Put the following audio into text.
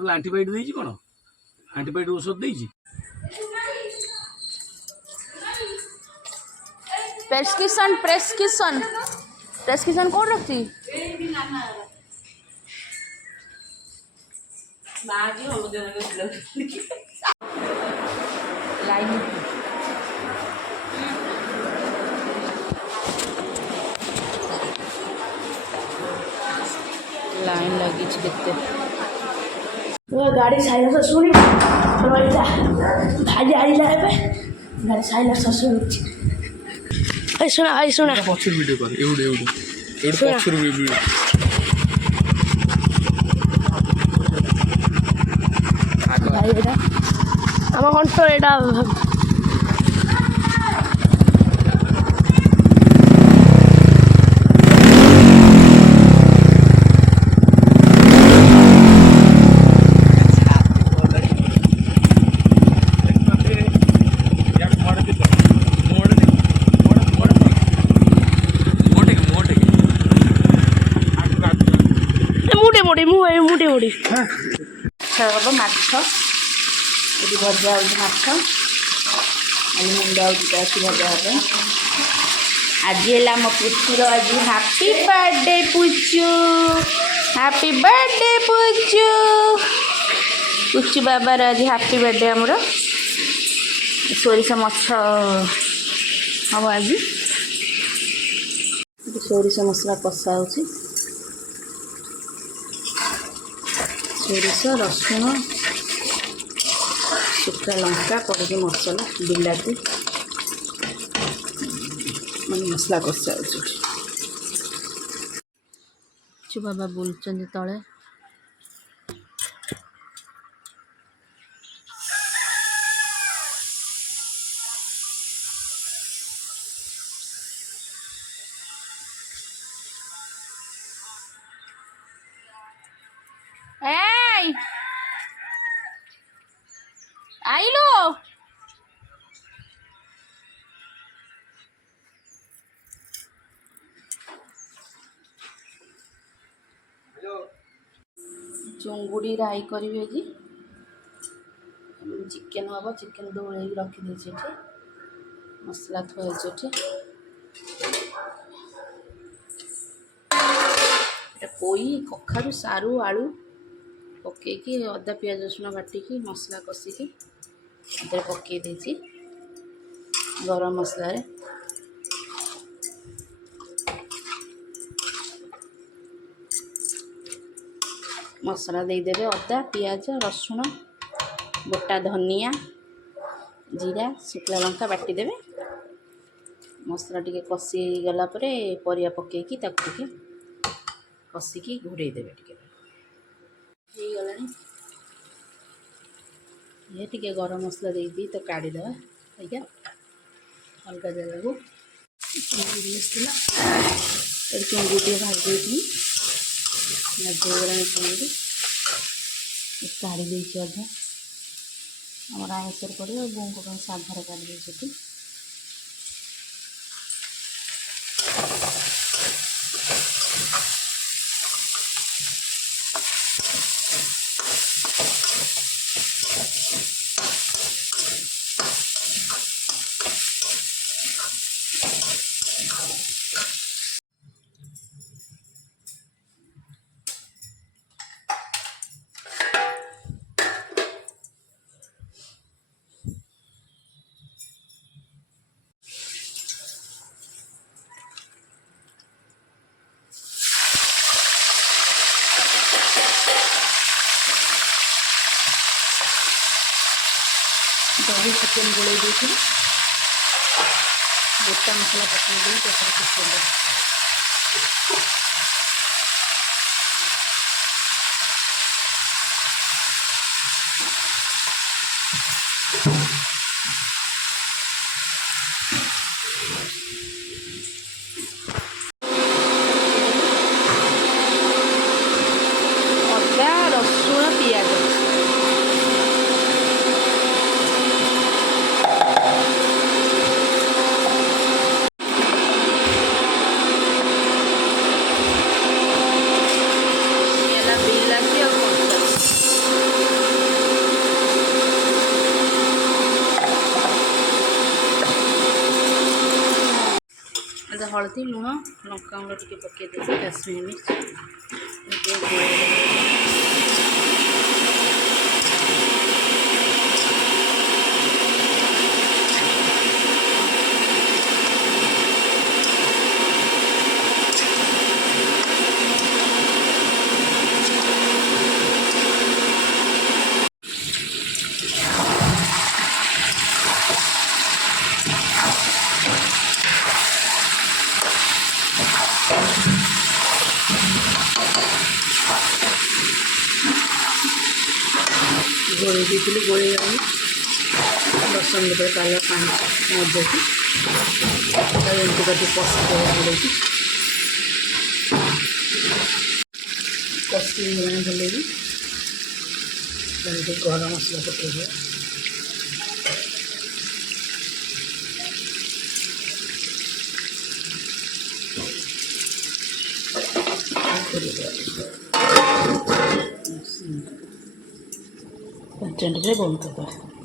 କେତେବେଳେ ଆଣ୍ଟିବାୟୋଟିକ୍ ଦେଇଛି କ'ଣ ଆଣ୍ଟିବାୟୋଟିକ୍ ଔଷଧ ଦେଇଛି। प्रेस्क्रिप्शन प्रेस्क्रिप्शन प्रेस्क्रिप्शन कौन रखती लाइन लाइन लगी केते गाड़ी साइलेंसर शुणी भाई आइला एबे गाड़ी साइलेंसर शुणी सुना सुना पछर वीडियो कर एउडे एउडे एउडे पछर वीडियो भाई बेटा आम कंट्रोल एटा मुटे मुड़ी हम माछ ये भजा हो माछ मुंड अच्छी भजा हे आज है मो पुचुर आज हैप्पी बर्थडे पुचु हैप्पी बर्थडे पुचु पुचु बाबार आज हैप्पी बर्थडे आमर सोरिष मछ हम आज सोरिष मसला कषा हो सोरिष रसुण शुखा लंका पड़े मसला बिलाती मैं मसला कषा हो बाबा बुलुचंदी तले आइलो चुंगुड़ी राई करी जी चिकेन हम चिकेन दौड़े रखी मसला थोड़ी पोई कखारू सारू आलू पकईकि अदा पियाज रसुण बाटिकी मसला कषिकी पकई देती गरम मसला मसला देदेवे अदा पियाज रसुण गोटा धनिया जीरा शुखला लंका बाटिदेवे मसला टी कषि गला परिया पकईकि कषिकी घोड़े देवे ये टे गरम मसला दे दी तो काढ़ीदे आज्ञा अलग जगह को चुंगुड़ी चुंगुड़ी भाजी भाजीगला चुंगुड़ी काढ़ी देती अधा आम आइसर पड़े बों को साधार काढ़ी देती दही चिकेन गोले गोटा मसला पकड़ दी चिकेन अदा रसुण पियाज हल्दी लुण लंका गुंड टिके पकईदेवी काश्मीर मिर्च गोली दी गोली गई 10 मिनट पाल पानी मध्य की एमती कर पशु कषि भले भी गरम मसला पकड़ बंद कर